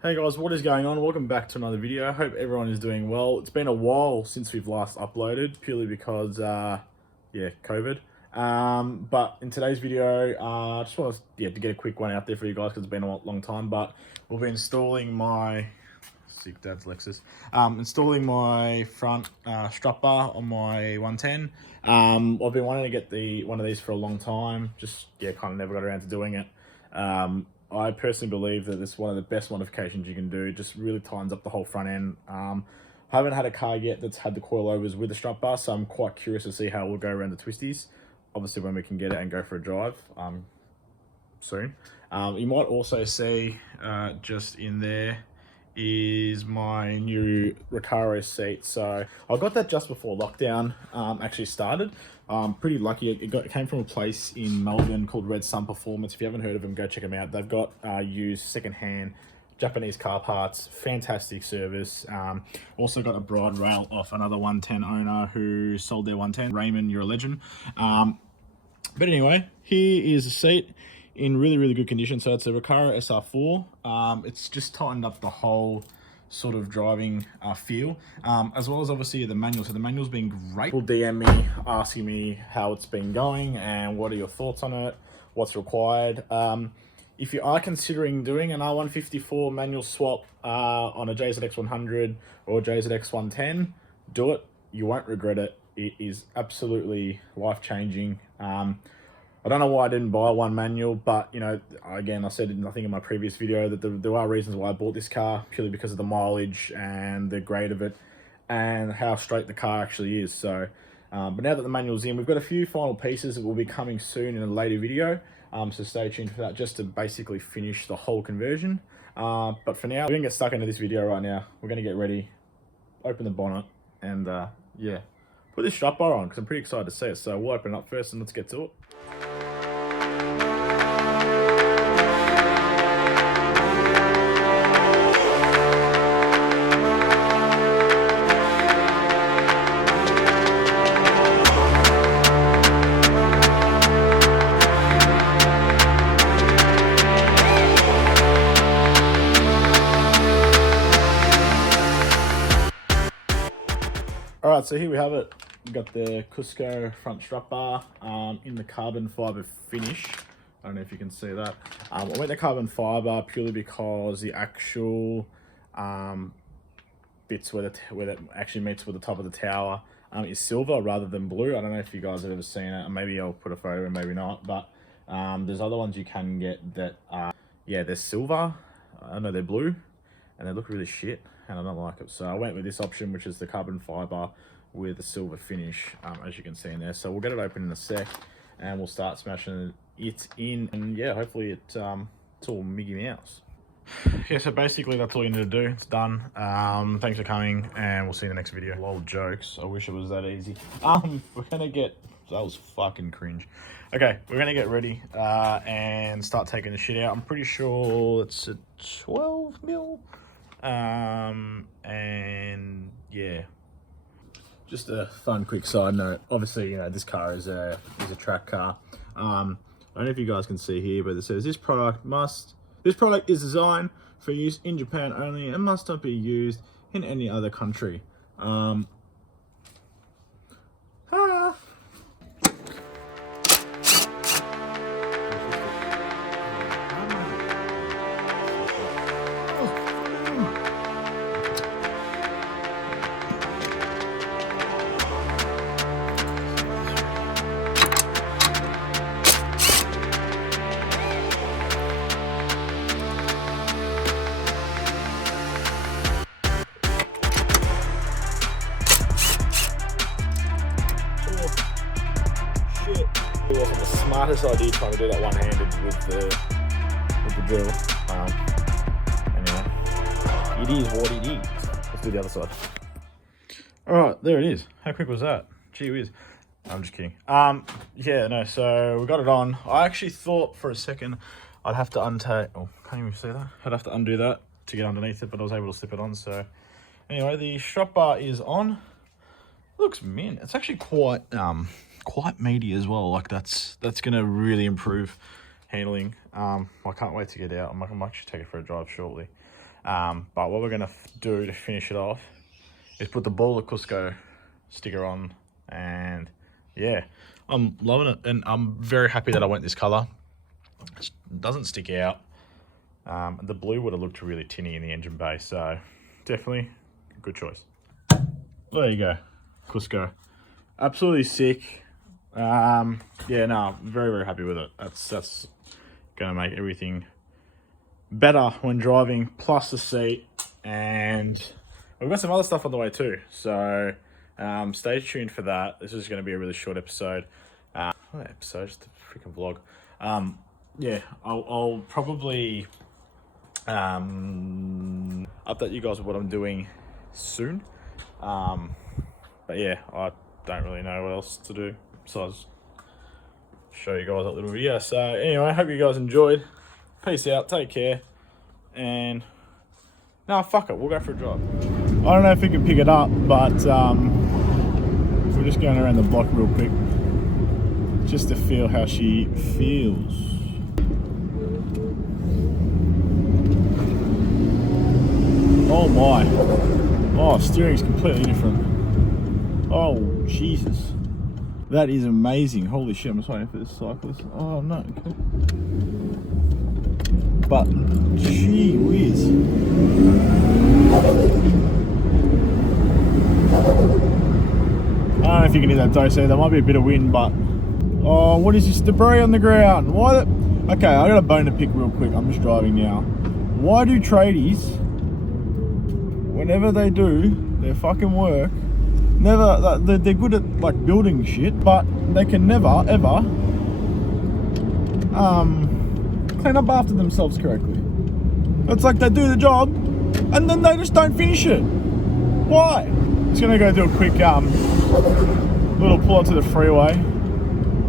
Hey guys, what is going on? Welcome back to another video. I hope everyone is doing well. It's been a while since we've last uploaded, purely because, COVID. But in today's video, I just want to get a quick one out there for you guys because it's been a long time. But we'll be installing my sick dad's Lexus. Installing my front strut bar on my 110. I've been wanting to get one of these for a long time. Just kind of never got around to doing it. I personally believe that it's one of the best modifications you can do. It just really tightens up the whole front end. I haven't had a car yet that's had the coilovers with the strut bar, so I'm quite curious to see how it will go around the twisties. Obviously, when we can get it and go for a drive soon. You might also see just in there is my new Recaro seat. So I got that just before lockdown actually started. Pretty lucky. It came from a place in Melbourne called Red Sun Performance. If you haven't heard of them, go check them out. They've got used secondhand Japanese car parts, fantastic service. Also got a broad rail off another 110 owner who sold their 110. Raymond, you're a legend. But anyway, here is the seat in really good condition. So it's a Recaro SR4. It's just tightened up the whole sort of driving feel, as well as obviously the manual. So the manual's been great. People DM me asking me how it's been going and what are your thoughts on it, what's required. If you are considering doing an R154 manual swap on a JZX100 or JZX110, do it. You won't regret it. It is absolutely life-changing. I don't know why I didn't buy one manual, but again, I said I think in my previous video that there are reasons why I bought this car, purely because of the mileage and the grade of it and how straight the car actually is. So but now that the manual's in, we've got a few final pieces that will be coming soon in a later video, so stay tuned for that, just to basically finish the whole conversion. But for now, we're gonna get stuck into this video right now. We're gonna get ready, open the bonnet, and put this strut bar on because I'm pretty excited to see it. So we'll open it up first and let's get to it. Alright, so here we have it. We've got the Cusco front strut bar in the carbon fiber finish. I don't know if you can see that. I went the carbon fiber purely because the actual bits where that actually meets with the top of the tower is silver rather than blue. I don't know if you guys have ever seen it. Maybe I'll put a photo and maybe not. But there's other ones you can get that, they're silver. I know they're blue and they look really shit and I don't like it. So I went with this option, which is the carbon fiber with a silver finish, as you can see in there. So we'll get it open in a sec and we'll start smashing it in, and hopefully it's all Mickey Mouse. So basically that's all you need to do. It's done. Thanks for coming and we'll see you in the next video. Lol jokes. I wish it was that easy. We're gonna get, that was fucking cringe. Okay, we're gonna get ready and start taking the shit out. I'm pretty sure it's a 12 mil. And yeah, just a fun quick side note. Obviously, this car is a track car. I don't know if you guys can see here, but it says this product is designed for use in Japan only and must not be used in any other country. It wasn't the smartest idea trying to do that one-handed with the drill. Anyway, it is what it is. Let's do the other side. All right, there it is. How quick was that? Gee whiz. I'm just kidding. So we got it on. I actually thought for a second I'd have to untake. Oh, can't even see that. I'd have to undo that to get underneath it, but I was able to slip it on. So anyway, the strut bar is on. Looks mint. It's actually quite meaty as well. Like that's gonna really improve handling. I can't wait to get out. I might actually take it for a drive shortly. But what we're gonna do to finish it off is put the Ball of Cusco sticker on, and yeah, I'm loving it, and I'm very happy that I went this color. It doesn't stick out. The blue would have looked really tinny in the engine bay, so definitely a good choice. There you go, Cusco, absolutely sick. Yeah, no, very, very happy with it. That's gonna make everything better when driving, plus the seat, and we've got some other stuff on the way too, so stay tuned for that. This is going to be a really short episode. Not an episode, just a freaking vlog. Yeah, I'll probably update you guys with what I'm doing soon. But yeah, I don't really know what else to do besides show you guys that little video. So anyway, I hope you guys enjoyed. Peace out, take care, and no, fuck it, we'll go for a drive. I don't know if you can pick it up, but we're just going around the block real quick just to feel how she feels. Oh my. Oh, steering's completely different. Oh, Jesus. That is amazing. Holy shit, I'm just waiting for this cyclist. Oh no, okay. But, gee whiz. I don't know if you can hear that dose there. There might be a bit of wind, but... Oh, what is this debris on the ground? Why the... Okay, I got a bone to pick real quick. I'm just driving now. Why do tradies, whenever they do their fucking work, never... They're good at, like, building shit, but they can never, ever... clean up after themselves correctly. It's like they do the job and then they just don't finish it. Why? Just gonna go do a quick little pull onto the freeway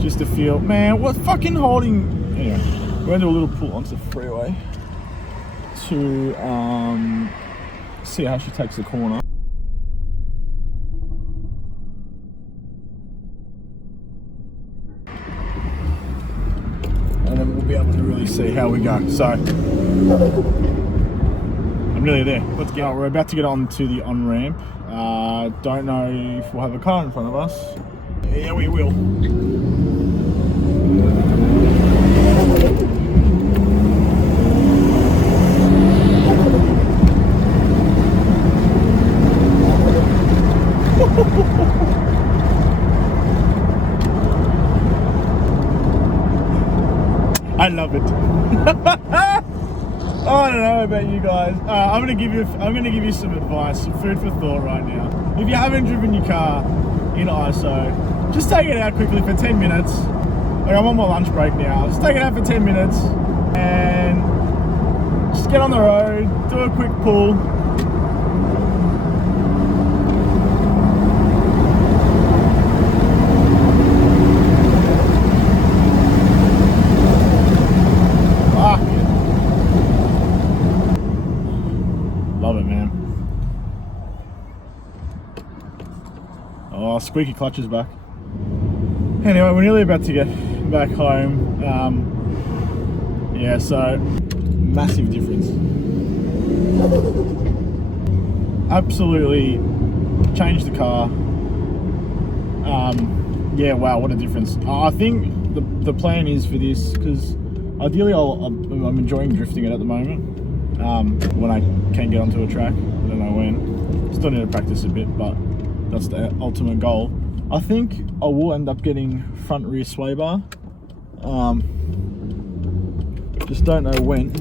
just to feel, man, what fucking holding. Anyway, we're gonna do a little pull onto the freeway to see how she takes the corner. And then we'll be able to really see how we go. So, I'm nearly there. Let's get. We're about to get on to the on-ramp. Don't know if we'll have a car in front of us. Yeah, we will. I love it. Oh, I don't know about you guys. I'm gonna give you some advice, some food for thought right now. If you haven't driven your car in ISO, just take it out quickly for 10 minutes. Like, I'm on my lunch break now. Just take it out for 10 minutes and just get on the road, do a quick pull. Love it, man. Oh, squeaky clutch is back. Anyway, we're nearly about to get back home. Yeah, so massive difference. Absolutely changed the car. Yeah, wow, what a difference. I think the plan is for this, because ideally I'm enjoying drifting it at the moment. When I can get onto a track, I don't know when. Still need to practice a bit, but that's the ultimate goal. I think I will end up getting front rear sway bar. Just don't know when.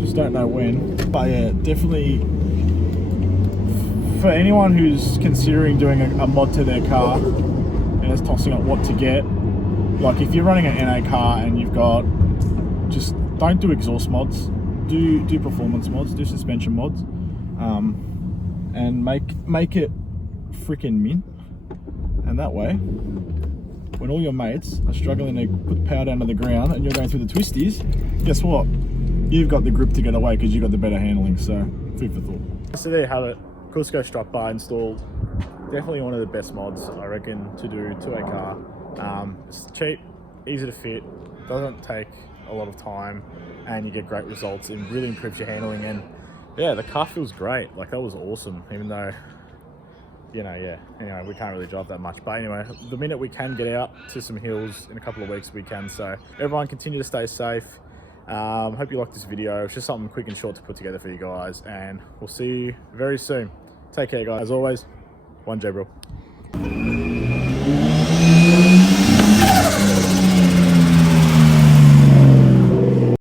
Just don't know when. But yeah, definitely for anyone who's considering doing a mod to their car and is tossing up what to get. Like if you're running an NA car and you've got, just don't do exhaust mods. Do performance mods, do suspension mods, and make it freaking mint. And that way, when all your mates are struggling to put power down to the ground and you're going through the twisties, guess what? You've got the grip to get away because you've got the better handling. So, food for thought. So there you have it. Cusco strut bar installed. Definitely one of the best mods, I reckon, to do to a car. It's cheap, easy to fit, doesn't take a a lot of time, and you get great results. It really improves your handling, and yeah, the car feels great. Like, that was awesome, even though, you know, yeah, anyway, we can't really drive that much. But anyway, the minute we can get out to some hills in a couple of weeks, we can. So everyone continue to stay safe. Hope you liked this video. It's just something quick and short to put together for you guys, and we'll see you very soon. Take care, guys. As always, 1J bro.